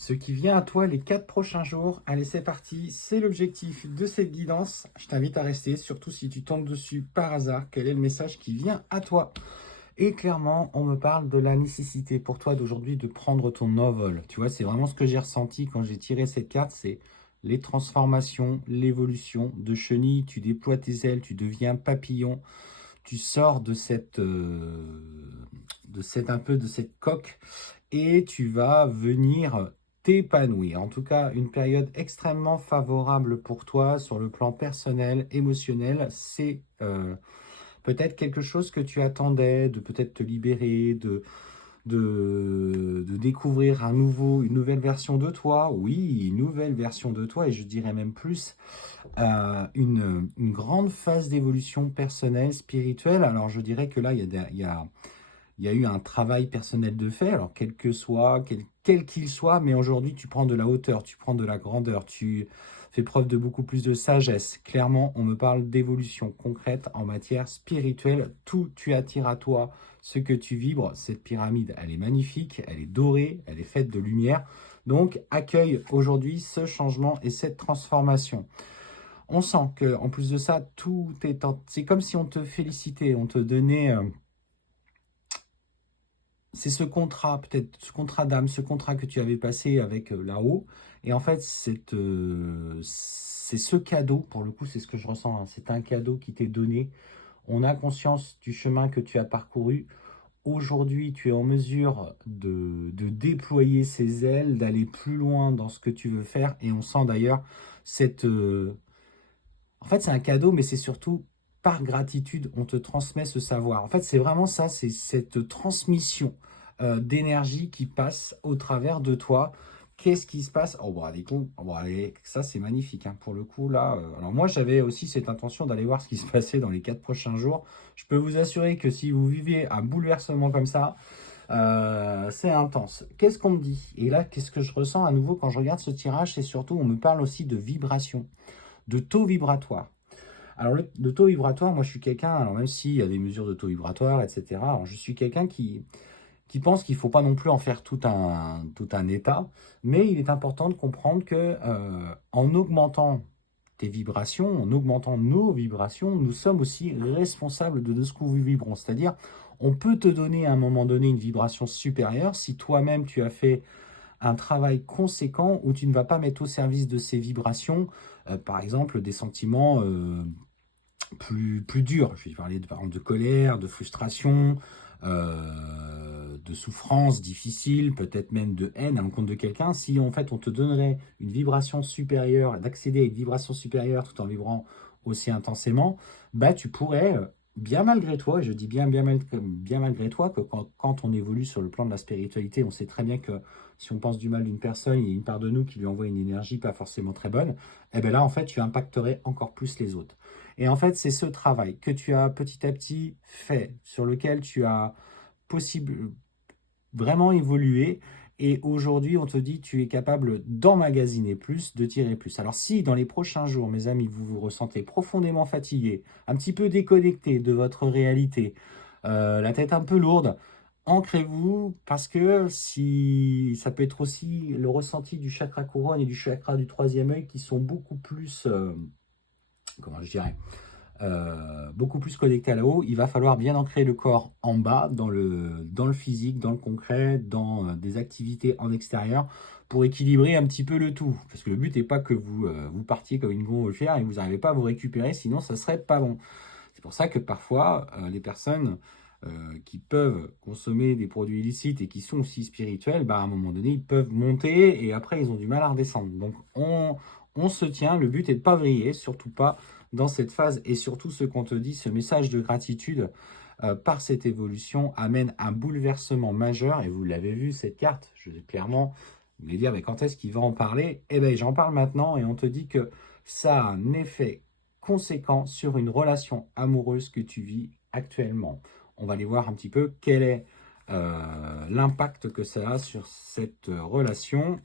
ce qui vient à toi les 4 prochains jours. Allez, c'est parti, c'est l'objectif de cette guidance. Je t'invite à rester, surtout si tu tombes dessus par hasard. Quel est le message qui vient à toi? Et clairement, on me parle de la nécessité pour toi d'aujourd'hui de prendre ton envol. Tu vois, c'est vraiment ce que j'ai ressenti quand j'ai tiré cette carte, c'est les transformations, l'évolution. De chenille, tu déploies tes ailes, tu deviens papillon. Tu sors de cette coque et tu vas venir t'épanouir. En tout cas, une période extrêmement favorable pour toi sur le plan personnel, émotionnel. C'est peut-être quelque chose que tu attendais, de peut-être te libérer, de découvrir une nouvelle version de toi. Oui, une nouvelle version de toi, et je dirais même plus, une grande phase d'évolution personnelle, spirituelle. Alors, je dirais que là, il y a eu un travail personnel de fait, alors quel qu'il soit, mais aujourd'hui, tu prends de la hauteur, tu prends de la grandeur, tu fais preuve de beaucoup plus de sagesse. Clairement, on me parle d'évolution concrète en matière spirituelle. Tout, tu attires à toi ce que tu vibres. Cette pyramide, elle est magnifique, elle est dorée, elle est faite de lumière. Donc, accueille aujourd'hui ce changement et cette transformation. On sent que, en plus de ça, c'est comme si on te félicitait, on te donnait. C'est ce contrat, peut-être ce contrat d'âme, ce contrat que tu avais passé avec là-haut. Et en fait, c'est ce cadeau, pour le coup, c'est ce que je ressens, hein, c'est un cadeau qui t'est donné. On a conscience du chemin que tu as parcouru. Aujourd'hui, tu es en mesure de déployer ses ailes, d'aller plus loin dans ce que tu veux faire. Et on sent d'ailleurs cette... En fait, c'est un cadeau, mais c'est surtout par gratitude, on te transmet ce savoir. En fait, c'est vraiment ça, c'est cette transmission d'énergie qui passe au travers de toi. Qu'est-ce qui se passe? Oh, bon, allez, bon, allez, ça, c'est magnifique, hein, pour le coup, là. Alors, moi, j'avais aussi cette intention d'aller voir ce qui se passait dans les 4 prochains jours. Je peux vous assurer que si vous vivez un bouleversement comme ça, c'est intense. Qu'est-ce qu'on me dit? Et là, qu'est-ce que je ressens à nouveau quand je regarde ce tirage? C'est surtout, on me parle aussi de vibration, de taux vibratoire. Alors, le taux vibratoire, moi, je suis quelqu'un, alors même s'il y a des mesures de taux vibratoire, etc., alors je suis quelqu'un qui pense qu'il ne faut pas non plus en faire tout un état, mais il est important de comprendre que en augmentant tes vibrations, en augmentant nos vibrations, nous sommes aussi responsables de ce que nous vibrons. C'est-à-dire, on peut te donner à un moment donné une vibration supérieure si toi-même tu as fait un travail conséquent où tu ne vas pas mettre au service de ces vibrations, par exemple, des sentiments plus dur. Je vais parler par exemple de colère, de frustration, de souffrance difficile, peut-être même de haine à l'encontre de quelqu'un. Si en fait on te donnerait une vibration supérieure, d'accéder à une vibration supérieure tout en vibrant aussi intensément, bah tu pourrais, bien malgré toi, et je dis bien malgré toi, que quand on évolue sur le plan de la spiritualité, on sait très bien que si on pense du mal d'une personne, il y a une part de nous qui lui envoie une énergie pas forcément très bonne, et bien là en fait tu impacterais encore plus les autres. Et en fait, c'est ce travail que tu as petit à petit fait, sur lequel tu as vraiment évolué. Et aujourd'hui, on te dit tu es capable d'emmagasiner plus, de tirer plus. Alors si dans les prochains jours, mes amis, vous vous ressentez profondément fatigué, un petit peu déconnecté de votre réalité, la tête un peu lourde, ancrez-vous parce que si ça peut être aussi le ressenti du chakra couronne et du chakra du troisième œil qui sont beaucoup plus, comment je dirais, beaucoup plus connecté à là-haut, il va falloir bien ancrer le corps en bas, dans le physique, dans le concret, dans des activités en extérieur, pour équilibrer un petit peu le tout. Parce que le but n'est pas que vous partiez comme une montgolfière et que vous n'arrivez pas à vous récupérer, sinon ça serait pas bon. C'est pour ça que parfois, les personnes qui peuvent consommer des produits illicites et qui sont aussi spirituels, bah, à un moment donné, ils peuvent monter et après, ils ont du mal à redescendre. Donc, on se tient. Le but est de ne pas vriller, surtout pas dans cette phase. Et surtout, ce qu'on te dit, ce message de gratitude par cette évolution amène un bouleversement majeur. Et vous l'avez vu, cette carte, je vais clairement vous allez dire, mais quand est-ce qu'il va en parler? Eh bien, j'en parle maintenant et on te dit que ça a un effet conséquent sur une relation amoureuse que tu vis actuellement. On va aller voir un petit peu quel est l'impact que ça a sur cette relation.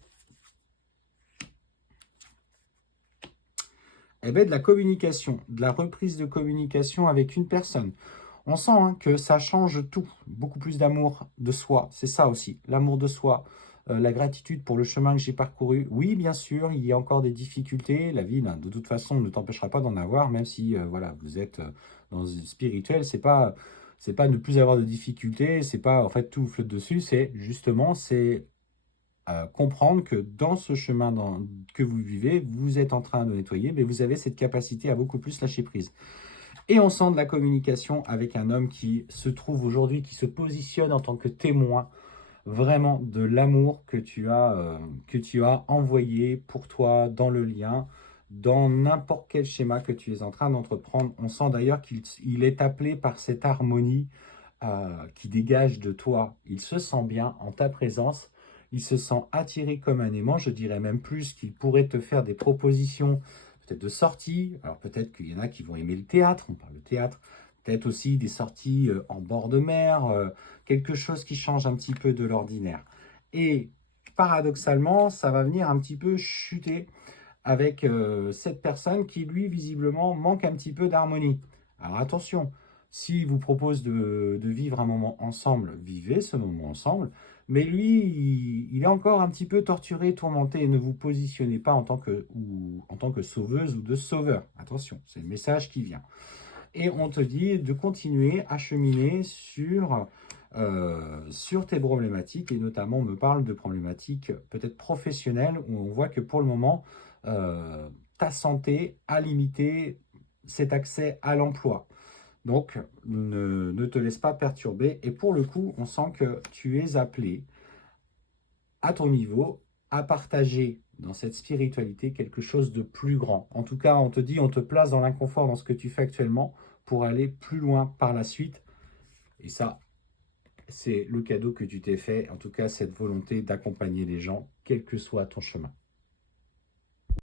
Eh bien, de la communication, de la reprise de communication avec une personne. On sent hein, que ça change tout. Beaucoup plus d'amour de soi, c'est ça aussi. L'amour de soi, la gratitude pour le chemin que j'ai parcouru. Oui, bien sûr, il y a encore des difficultés. La vie, de toute façon, ne t'empêchera pas d'en avoir, même si voilà, vous êtes dans une spirituelle. C'est pas ne plus avoir de difficultés. C'est pas en fait tout vous flotte dessus. C'est justement c'est comprendre que dans ce chemin que vous vivez, vous êtes en train de nettoyer, mais vous avez cette capacité à beaucoup plus lâcher prise. Et on sent de la communication avec un homme qui se trouve aujourd'hui, qui se positionne en tant que témoin vraiment de l'amour que tu as envoyé pour toi dans le lien, dans n'importe quel schéma que tu es en train d'entreprendre. On sent d'ailleurs qu'il est appelé par cette harmonie qui dégage de toi. Il se sent bien en ta présence. Il se sent attiré comme un aimant. Je dirais même plus qu'il pourrait te faire des propositions peut-être de sortie. Alors peut-être qu'il y en a qui vont aimer le théâtre. On parle de théâtre. Peut-être aussi des sorties en bord de mer. Quelque chose qui change un petit peu de l'ordinaire. Et paradoxalement, ça va venir un petit peu chuter avec cette personne qui, lui, visiblement, manque un petit peu d'harmonie. Alors attention, s'il vous propose de vivre un moment ensemble, vivez ce moment ensemble, mais lui, il est encore un petit peu torturé, tourmenté, et ne vous positionnez pas en tant que sauveuse ou de sauveur. Attention, c'est le message qui vient. Et on te dit de continuer à cheminer sur tes problématiques, et notamment on me parle de problématiques peut-être professionnelles, où on voit que pour le moment, ta santé a limité cet accès à l'emploi. Donc, ne te laisse pas perturber. Et pour le coup, on sent que tu es appelé à ton niveau à partager dans cette spiritualité quelque chose de plus grand. En tout cas, on te dit, on te place dans l'inconfort dans ce que tu fais actuellement pour aller plus loin par la suite. Et ça, c'est le cadeau que tu t'es fait. En tout cas, cette volonté d'accompagner les gens, quel que soit ton chemin.